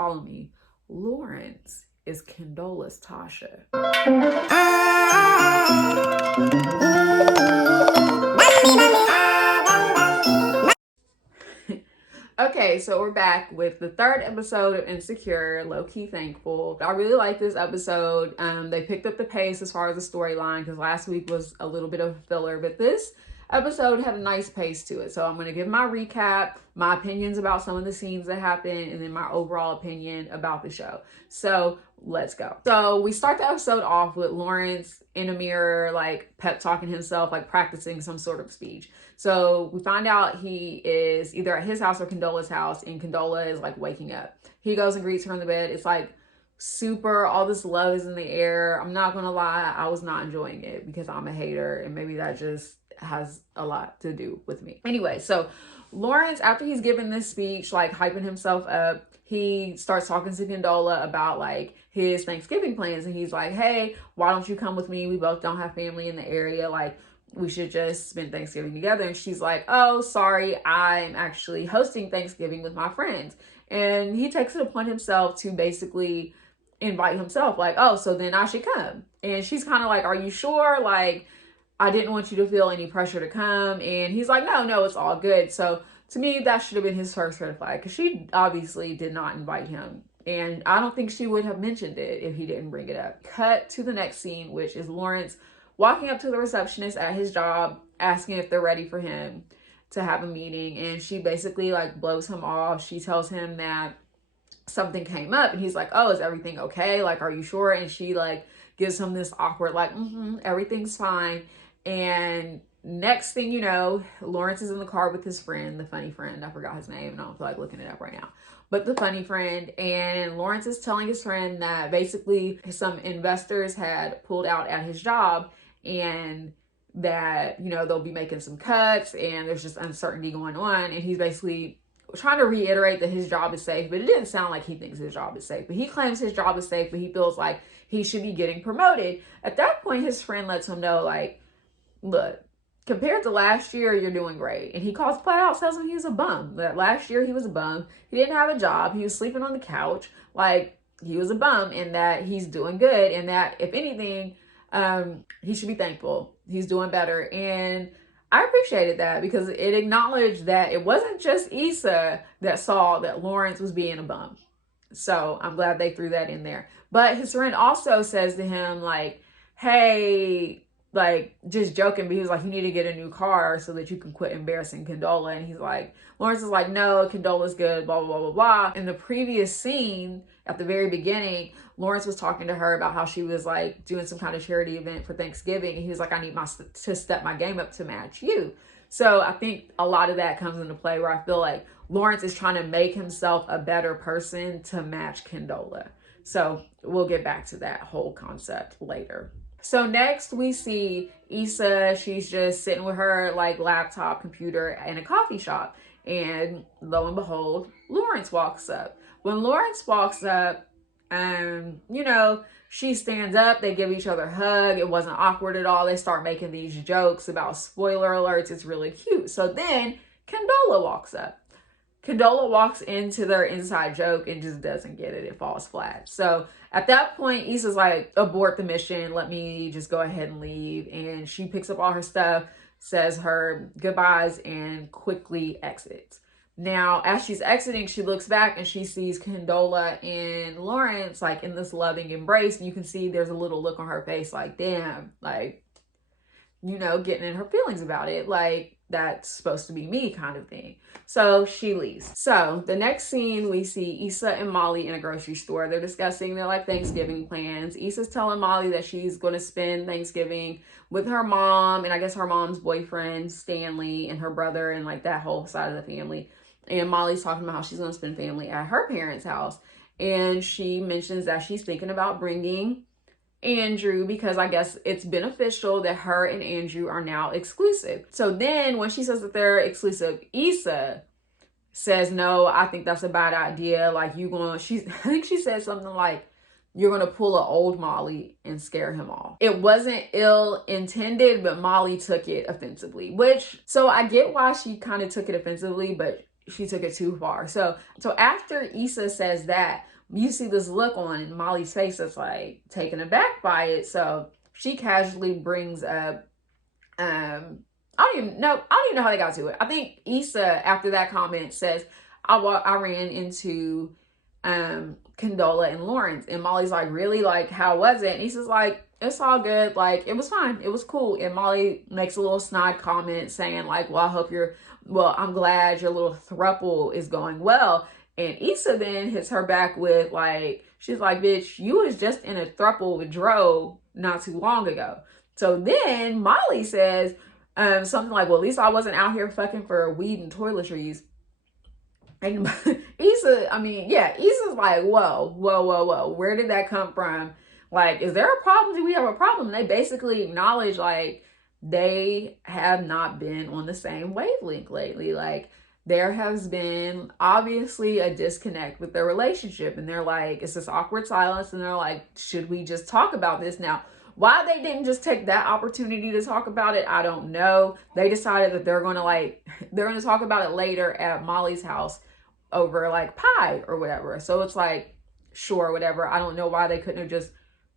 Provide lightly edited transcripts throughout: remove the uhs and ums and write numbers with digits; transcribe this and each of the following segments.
follow me, Lawrence is Condola's Tasha. Okay, so we're back with the third episode of Insecure, Low-Key Thankful. I really like this episode. They picked up the pace as far as the storyline, because last week was a little bit of a filler, but this episode had a nice pace to it. So I'm going to give my recap, my opinions about some of the scenes that happened, and then my overall opinion about the show. So let's go. So we start the episode off with Lawrence in a mirror, like pep talking himself, like practicing some sort of speech. So we find out he is either at his house or Condola's house, and Condola is like waking up. He goes and greets her in the bed. It's like super, all this love is in the air. I'm not gonna lie, I was not enjoying it because I'm a hater, and maybe that just has a lot to do with me. Anyway, so Lawrence, after he's given this speech, like hyping himself up, he starts talking to Condola about like his Thanksgiving plans, and he's like, hey, why don't you come with me? We both don't have family in the area. Like, we should just spend Thanksgiving together. And she's like, oh, sorry, I'm actually hosting Thanksgiving with my friends. And he takes it upon himself to basically invite himself, like, oh, so then I should come. And she's kind of like, are you sure? Like, I didn't want you to feel any pressure to come. And he's like, no, it's all good. So to me, that should have been his first red flag, because she obviously did not invite him. And I don't think she would have mentioned it if he didn't bring it up. Cut to the next scene, which is Lawrence walking up to the receptionist at his job, asking if they're ready for him to have a meeting. And she basically like blows him off. She tells him that something came up, and he's like, oh, is everything okay? Like, are you sure? And she like gives him this awkward, like, everything's fine. And next thing you know, Lawrence is in the car with his friend, the funny friend. I forgot his name, and I don't feel like looking it up right now. But the funny friend, and Lawrence is telling his friend that basically some investors had pulled out at his job, and that, you know, they'll be making some cuts, and there's just uncertainty going on. And he's basically trying to reiterate that his job is safe, but it didn't sound like he thinks his job is safe. But he claims his job is safe, but he feels like he should be getting promoted. At that point, his friend lets him know, like, look, compared to last year, you're doing great. And he calls flat out, tells him he was a bum. That last year he was a bum. He didn't have a job. He was sleeping on the couch. Like, he was a bum, and that he's doing good, and that if anything, he should be thankful. He's doing better. And I appreciated that, because it acknowledged that it wasn't just Issa that saw that Lawrence was being a bum. So I'm glad they threw that in there. But his friend also says to him, like, hey, like, just joking, but he was like, you need to get a new car so that you can quit embarrassing Condola. And he's like, Lawrence is like, no, Condola's good, blah, blah, blah, blah, blah. In the previous scene, at the very beginning, Lawrence was talking to her about how she was like doing some kind of charity event for Thanksgiving. And he was like, I need to step my game up to match you. So I think a lot of that comes into play, where I feel like Lawrence is trying to make himself a better person to match Condola. So we'll get back to that whole concept later. So next we see Issa. She's just sitting with her like laptop computer in a coffee shop, and lo and behold, Lawrence walks up. When Lawrence walks up, you know, she stands up, they give each other a hug. It wasn't awkward at all. They start making these jokes about spoiler alerts. It's really cute. So then Condola walks up. Condola walks into their inside joke and just doesn't get it. It falls flat. So at that point, Issa's like, abort the mission. Let me just go ahead and leave. And she picks up all her stuff, says her goodbyes, and quickly exits. Now, as she's exiting, she looks back and she sees Condola and Lawrence like in this loving embrace. And you can see there's a little look on her face like, damn, like, you know, getting in her feelings about it. Like, that's supposed to be me kind of thing. So she leaves. So the next scene, we see Issa and Molly in a grocery store. They're discussing their like Thanksgiving plans. Issa's telling Molly that she's going to spend Thanksgiving with her mom, and I guess her mom's boyfriend, Stanley, and her brother, and like that whole side of the family. And Molly's talking about how she's going to spend family at her parents' house. And she mentions that she's thinking about bringing Andrew, because I guess it's beneficial that her and Andrew are now exclusive. So then when she says that they're exclusive, Issa says, no, I think that's a bad idea. Like, I think she said something like, you're going to pull an old Molly and scare him off. It wasn't ill intended, but Molly took it offensively, so I get why she kind of took it offensively, but she took it too far. So after Issa says that, you see this look on Molly's face that's like taken aback by it. So she casually brings up, I don't even know how they got to it. I think Issa, after that comment, says, I ran into Condola and Lawrence. And Molly's like, really? Like, how was it? And Issa's like, it's all good. Like, it was fine. It was cool. And Molly makes a little snide comment saying like, well, I'm glad your little throuple is going well. And Issa then hits her back with like, she's like, bitch, you was just in a throuple with Dro not too long ago. So then Molly says something like, well, at least I wasn't out here fucking for weed and toiletries. And Issa's like, whoa, where did that come from? Like, is there a problem? Do we have a problem? And they basically acknowledge like they have not been on the same wavelength lately. Like, there has been obviously a disconnect with their relationship, and they're like, it's this awkward silence, and they're like, should we just talk about this now? Why they didn't just take that opportunity to talk about it, I don't know. They decided that they're gonna talk about it later at Molly's house over like pie or whatever. So it's like, sure, whatever. I don't know why they couldn't have just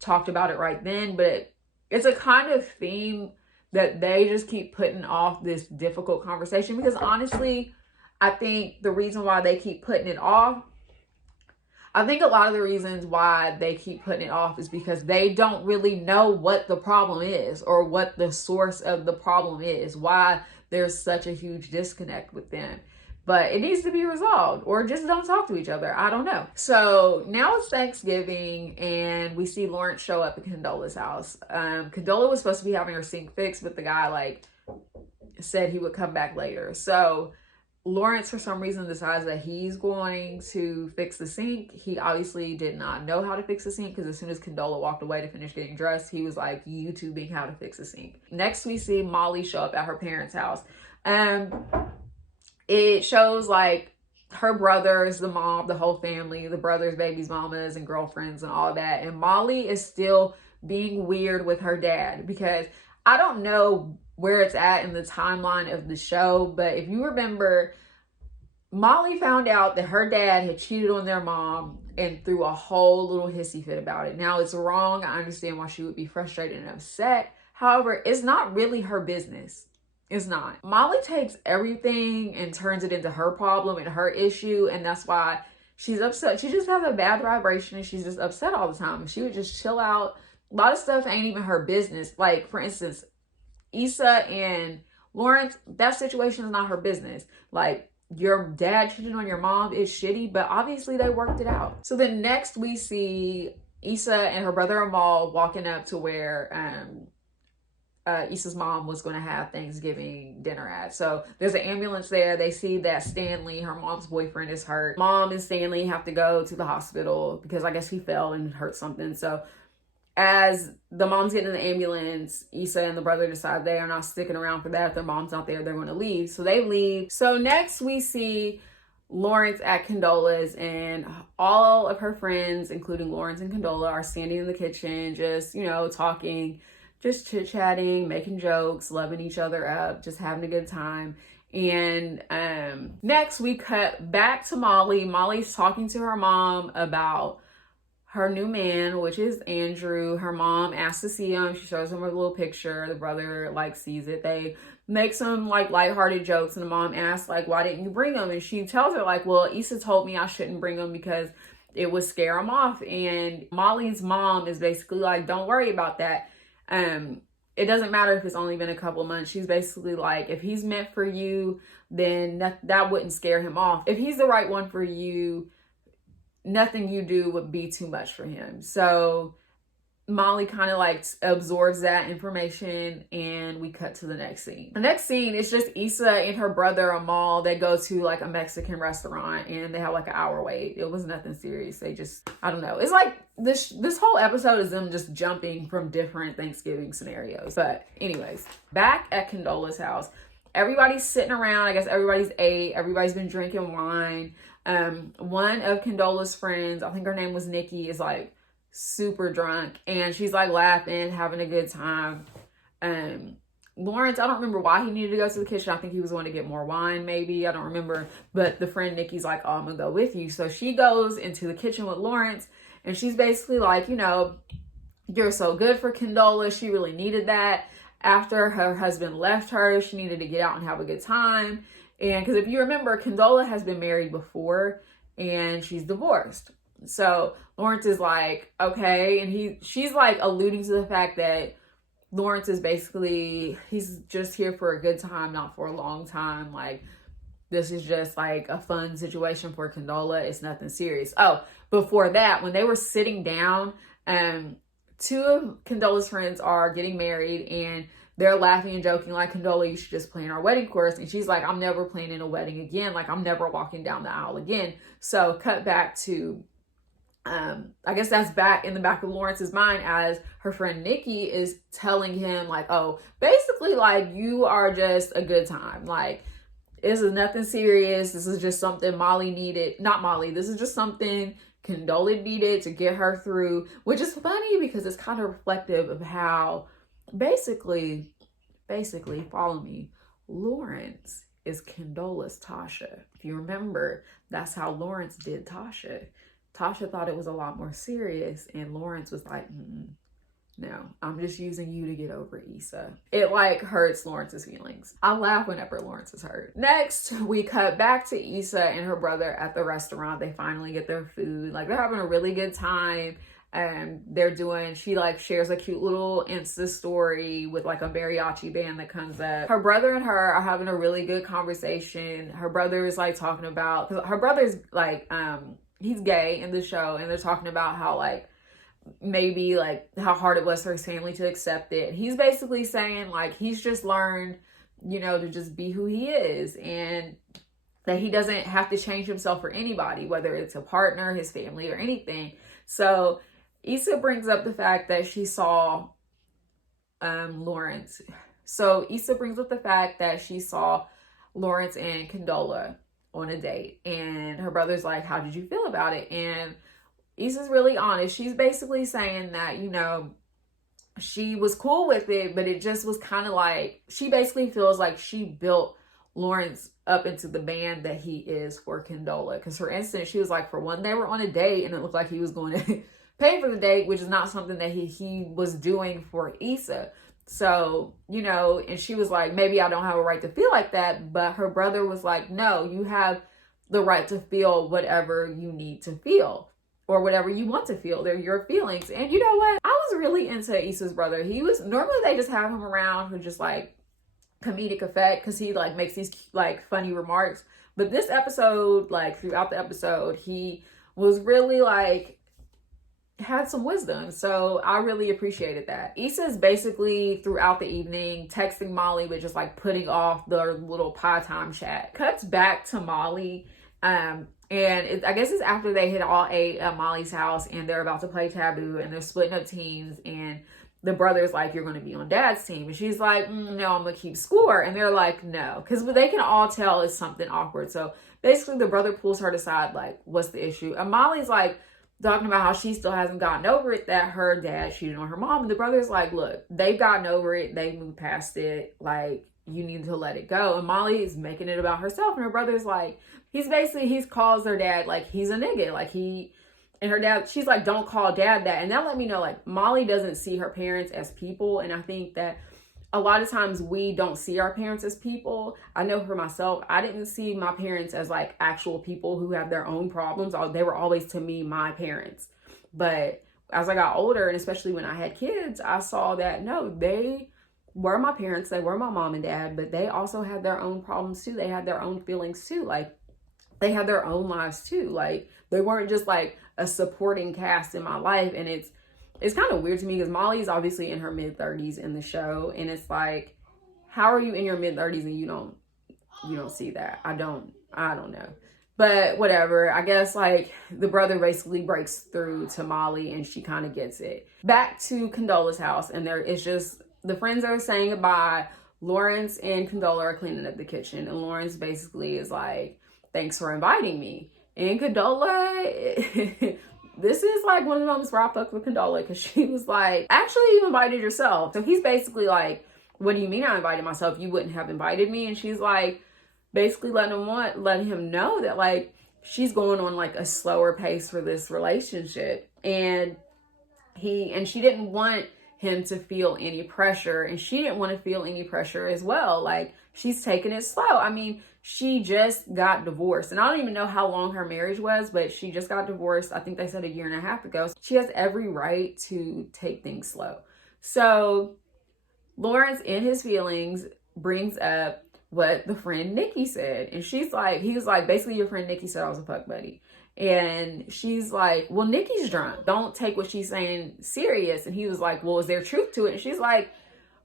talked about it right then, but it's a kind of theme that they just keep putting off this difficult conversation, because honestly, I think the reason why they keep putting it off, I think a lot of the reasons why they keep putting it off is because they don't really know what the problem is or what the source of the problem is, why there's such a huge disconnect with them. But it needs to be resolved, or just don't talk to each other. I don't know. So now it's Thanksgiving, and we see Lawrence show up at Condola's house. Condola was supposed to be having her sink fixed, but the guy like said he would come back later. So Lawrence, for some reason, decides that he's going to fix the sink. He obviously did not know how to fix the sink, because as soon as Condola walked away to finish getting dressed, he was like YouTubing how to fix the sink. Next, we see Molly show up at her parents' house. It shows like her brothers, the mom, the whole family, the brothers, babies, mamas, and girlfriends and all that. And Molly is still being weird with her dad, because I don't know where it's at in the timeline of the show, but if you remember, Molly found out that her dad had cheated on their mom and threw a whole little hissy fit about it. Now, it's wrong. I understand why she would be frustrated and upset. However, it's not really her business. It's not. Molly takes everything and turns it into her problem and her issue, and that's why she's upset. She just has a bad vibration, and she's just upset all the time. She would just chill out. A lot of stuff ain't even her business. Like, for instance, Issa and Lawrence, that situation is not her business. Like, your dad cheating on your mom is shitty, but obviously they worked it out. So then next we see Issa and her brother Amal walking up to where Issa's mom was going to have Thanksgiving dinner at. So there's an ambulance there. They see that Stanley, her mom's boyfriend, is hurt. Mom and Stanley have to go to the hospital because I guess he fell and hurt something. So as the mom's getting in the ambulance, Issa and the brother decide they are not sticking around for that. If their mom's not there, they're going to leave. So they leave. So next we see Lawrence at Condola's, and all of her friends, including Lawrence and Condola, are standing in the kitchen, just, you know, talking, just chit-chatting, making jokes, loving each other up, just having a good time. And next we cut back to Molly. Molly's talking to her mom about her new man, which is Andrew. Her mom asks to see him. She shows him a little picture. The brother like sees it. They make some like lighthearted jokes, and the mom asks like, why didn't you bring him? And she tells her like, well, Issa told me I shouldn't bring him because it would scare him off. And Molly's mom is basically like, don't worry about that. It doesn't matter if it's only been a couple months. She's basically like, if he's meant for you, then that wouldn't scare him off. If he's the right one for you, nothing you do would be too much for him. So Molly kind of like absorbs that information, and we cut to the next scene. The next scene is just Issa and her brother Amal. They go to like a Mexican restaurant, and they have like an hour wait. It was nothing serious. They just, I don't know. It's like this whole episode is them just jumping from different Thanksgiving scenarios. But anyways, back at Condola's house, everybody's sitting around. I guess everybody's ate. Everybody's been drinking wine. One of Condola's friends, I think her name was Nikki, is like super drunk, and she's like laughing, having a good time. Lawrence, I don't remember why he needed to go to the kitchen. I think he was going to get more wine, maybe. I don't remember. But the friend Nikki's like, oh, I'm going to go with you. So she goes into the kitchen with Lawrence, and she's basically like, you know, you're so good for Condola. She really needed that. After her husband left her, she needed to get out and have a good time. And because if you remember, Condola has been married before and she's divorced. So Lawrence is like, okay. And she's like alluding to the fact that Lawrence is basically, he's just here for a good time, not for a long time. Like, this is just like a fun situation for Condola. It's nothing serious. Oh, before that, when they were sitting down, two of Condola's friends are getting married and they're laughing and joking like, Condola, you should just plan our wedding course. And she's like, I'm never planning a wedding again. Like, I'm never walking down the aisle again. So cut back to, I guess that's back in the back of Lawrence's mind as her friend Nikki is telling him like, oh, basically like, you are just a good time. Like, this is nothing serious. This is just something Molly needed. Not Molly. This is just something Condola needed to get her through, which is funny because it's kind of reflective of how basically, follow me, Lawrence is Condola's Tasha. If you remember, that's how Lawrence did Tasha. Tasha thought it was a lot more serious, and Lawrence was like, no, I'm just using you to get over Issa. It like hurts Lawrence's feelings. I laugh whenever Lawrence is hurt. Next, we cut back to Issa and her brother at the restaurant. They finally get their food. Like, they're having a really good time. And she like shares a cute little Insta story with like a mariachi band that comes up. Her brother and her are having a really good conversation. Her brother is like talking about, cause her brother's like, he's gay in the show, and they're talking about how like, maybe like how hard it was for his family to accept it. He's basically saying like, he's just learned, you know, to just be who he is, and that he doesn't have to change himself for anybody, whether it's a partner, his family, or anything. So Issa brings up the fact that she saw Lawrence. So Issa brings up the fact that she saw Lawrence and Condola on a date, and her brother's like, how did you feel about it? And Issa's really honest. She's basically saying that, you know, she was cool with it, but it just was kind of like, she basically feels like she built Lawrence up into the man that he is for Condola. Because for instance, she was like, for one, they were on a date and it looked like he was going to pay for the date, which is not something that he was doing for Issa. So, you know, and she was like, maybe I don't have a right to feel like that. But her brother was like, no, you have the right to feel whatever you need to feel, or whatever you want to feel. They're your feelings. And you know what? I was really into Issa's brother. Normally they just have him around for just like comedic effect, because he like makes these like funny remarks. But this episode, like throughout the episode, he was really like, had some wisdom. So I really appreciated that. Issa's basically throughout the evening texting Molly, but just like putting off their little pie time chat. Cuts back to Molly. And I guess it's after they had all ate at Molly's house and they're about to play Taboo and they're splitting up teams, and the brother's like, you're going to be on dad's team. And she's like, no, I'm going to keep score. And they're like, no, because they can all tell it's something awkward. So basically the brother pulls her aside, like, what's the issue? And Molly's like talking about how she still hasn't gotten over it that her dad cheated on her mom. And the brother's like, look, they've gotten over it. They moved past it. Like, you need to let it go. And Molly is making it about herself. And her brother's like, he calls their dad like he's a nigga. Like and her dad, she's like, don't call dad that. And that let me know, like, Molly doesn't see her parents as people. And I think that a lot of times we don't see our parents as people. I know for myself, I didn't see my parents as like actual people who have their own problems. They were always, to me, my parents. But as I got older, and especially when I had kids, I saw that no, they were my parents. They were my mom and dad, but they also had their own problems too. They had their own feelings too. Like, they had their own lives too. Like, they weren't just like a supporting cast in my life. And it's kind of weird to me because Molly's obviously in her mid-30s in the show, and it's like, how are you in your mid-30s and you don't see that? I don't know. But whatever, I guess like the brother basically breaks through to Molly and she kind of gets it. Back to Condola's house, and it's just the friends are saying goodbye. Lawrence and Condola are cleaning up the kitchen, and Lawrence basically is like, thanks for inviting me. And Condola, this is like one of the moments where I fucked with Condola, because she was like, actually, you invited yourself. So he's basically like, what do you mean I invited myself? You wouldn't have invited me. And she's like, basically letting him know that like she's going on like a slower pace for this relationship. And she didn't want him to feel any pressure, and she didn't want to feel any pressure as well. Like, she's taking it slow. I mean, she just got divorced, and I don't even know how long her marriage was, but she just got divorced. I think they said 1.5 years ago. She has every right to take things slow. So Lawrence, in his feelings, brings up what the friend Nikki said. And he was like, basically, your friend Nikki said I was a fuck buddy. And she's like, well, Nikki's drunk. Don't take what she's saying serious. And he was like, well, is there truth to it? And she's like,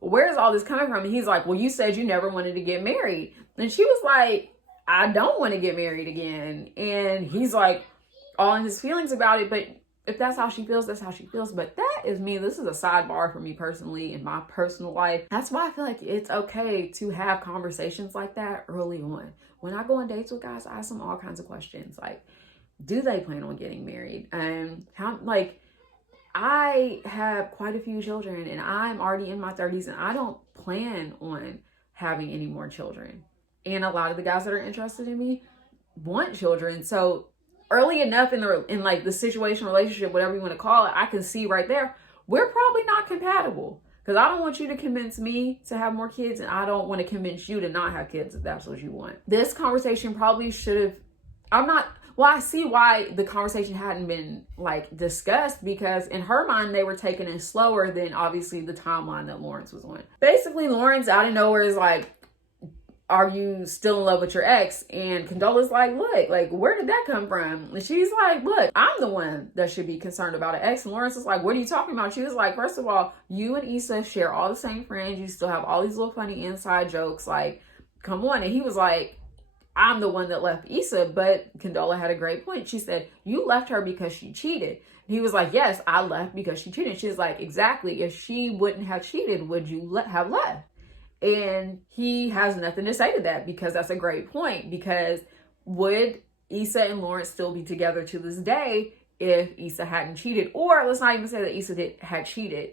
where's all this coming from? And he's like, well, you said you never wanted to get married. And she was like, I don't want to get married again. And he's like, all in his feelings about it. But if that's how she feels, that's how she feels. But that is me. This is a sidebar for me personally in my personal life. That's why I feel like it's okay to have conversations like that early on. When I go on dates with guys, I ask them all kinds of questions. Like, do they plan on getting married? I have quite a few children, and I'm already in my 30s, and I don't plan on having any more children. And a lot of the guys that are interested in me want children. So early enough in like the situation, relationship, whatever you want to call it, I can see right there, we're probably not compatible. Because I don't want you to convince me to have more kids, and I don't want to convince you to not have kids if that's what you want. This conversation probably should have, I see why the conversation hadn't been like discussed, because in her mind, they were taking it slower than obviously the timeline that Lawrence was on. Basically, Lawrence out of nowhere is like, are you still in love with your ex? And Condola's like, look, like, where did that come from? And she's like, look, I'm the one that should be concerned about an ex. And Lawrence is like, what are you talking about? She was like, first of all, you and Issa share all the same friends. You still have all these little funny inside jokes. Like, come on. And he was like, I'm the one that left Issa. But Condola had a great point. She said, you left her because she cheated. And he was like, yes, I left because she cheated. She was like, exactly. If she wouldn't have cheated, would you have left? And he has nothing to say to that, because that's a great point. Because would Issa and Lawrence still be together to this day if Issa hadn't cheated? Or let's not even say that Issa had cheated,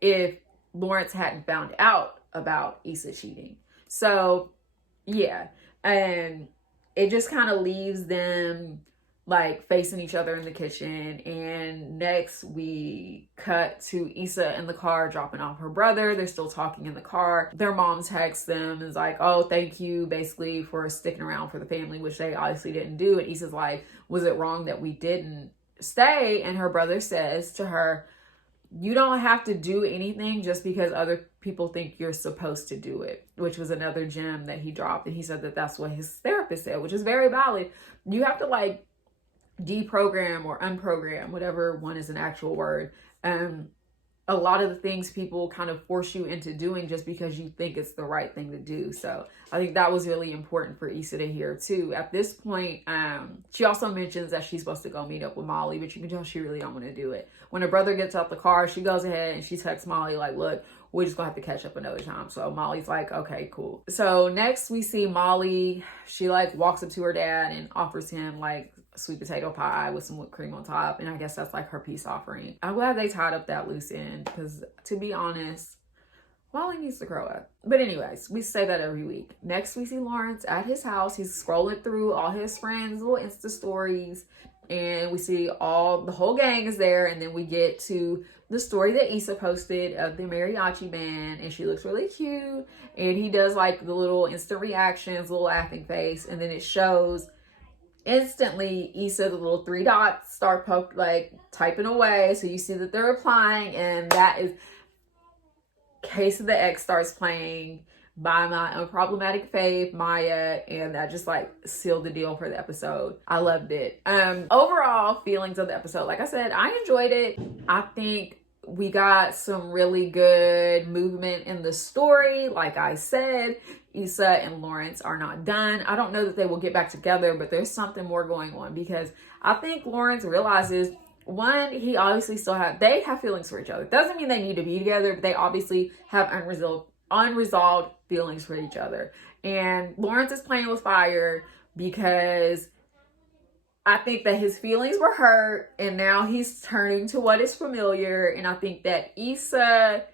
if Lawrence hadn't found out about Issa cheating. So yeah, and it just kind of leaves them like facing each other in the kitchen. And next we cut to Issa in the car dropping off her brother. They're still talking in the car. Their mom texts them and is like, oh, thank you basically for sticking around for the family, which they obviously didn't do. And Issa's like, was it wrong that we didn't stay? And her brother says to her, you don't have to do anything just because other people think you're supposed to do it, which was another gem that he dropped. And he said that that's what his therapist said, which is very valid. You have to like deprogram or unprogram, whatever one is an actual word. A lot of the things people kind of force you into doing just because you think it's the right thing to do. So I think that was really important for Issa to hear too. At this point, she also mentions that she's supposed to go meet up with Molly, but you can tell she really don't want to do it. When her brother gets out the car, she goes ahead and she texts Molly like, look, we're just gonna have to catch up another time. So Molly's like, okay, cool. So next we see Molly. She like walks up to her dad and offers him like sweet potato pie with some whipped cream on top. And I guess that's like her peace offering. I'm glad they tied up that loose end, because to be honest, Molly needs to grow up. But anyways, we say that every week. Next, we see Lawrence at his house. He's scrolling through all his friends' little Insta stories. And we see the whole gang is there. And then we get to the story that Issa posted of the mariachi band. And she looks really cute. And he does like the little instant reactions, little laughing face. And then it shows instantly Issa, the little 3 dots start typing away. So you see that they're replying. And that is Case of the X starts playing by my unproblematic fave, Maya, and that just like sealed the deal for the episode. I loved it. Overall feelings of the episode, like I said, I enjoyed it. I think we got some really good movement in the story. Like I said, Issa and Lawrence are not done. I don't know that they will get back together, but there's something more going on, because I think Lawrence realizes, one, he obviously they have feelings for each other. Doesn't mean they need to be together, but they obviously have unresolved feelings for each other. And Lawrence is playing with fire because I think that his feelings were hurt, and now he's turning to what is familiar. And I think that Issa,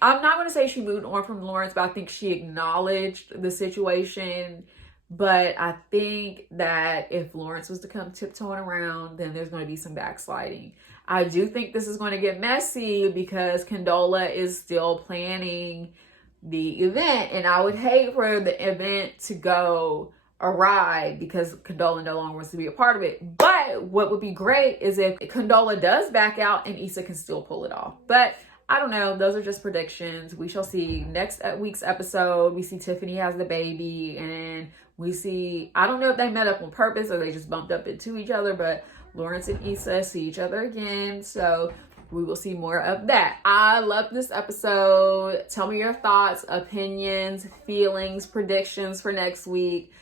I'm not going to say she moved on from Lawrence, but I think she acknowledged the situation. But I think that if Lawrence was to come tiptoeing around, then there's going to be some backsliding. I do think this is going to get messy because Condola is still planning the event, and I would hate for the event to go awry because Condola no longer wants to be a part of it. But what would be great is if Condola does back out and Issa can still pull it off. But I don't know. Those are just predictions. We shall see. Next week's episode, we see Tiffany has the baby, and we see, I don't know if they met up on purpose or they just bumped up into each other, but Lawrence and Issa see each other again. So we will see more of that. I love this episode. Tell me your thoughts, opinions, feelings, predictions for next week.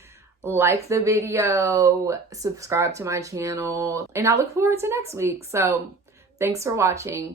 Like the video, subscribe to my channel, and I look forward to next week. So thanks for watching.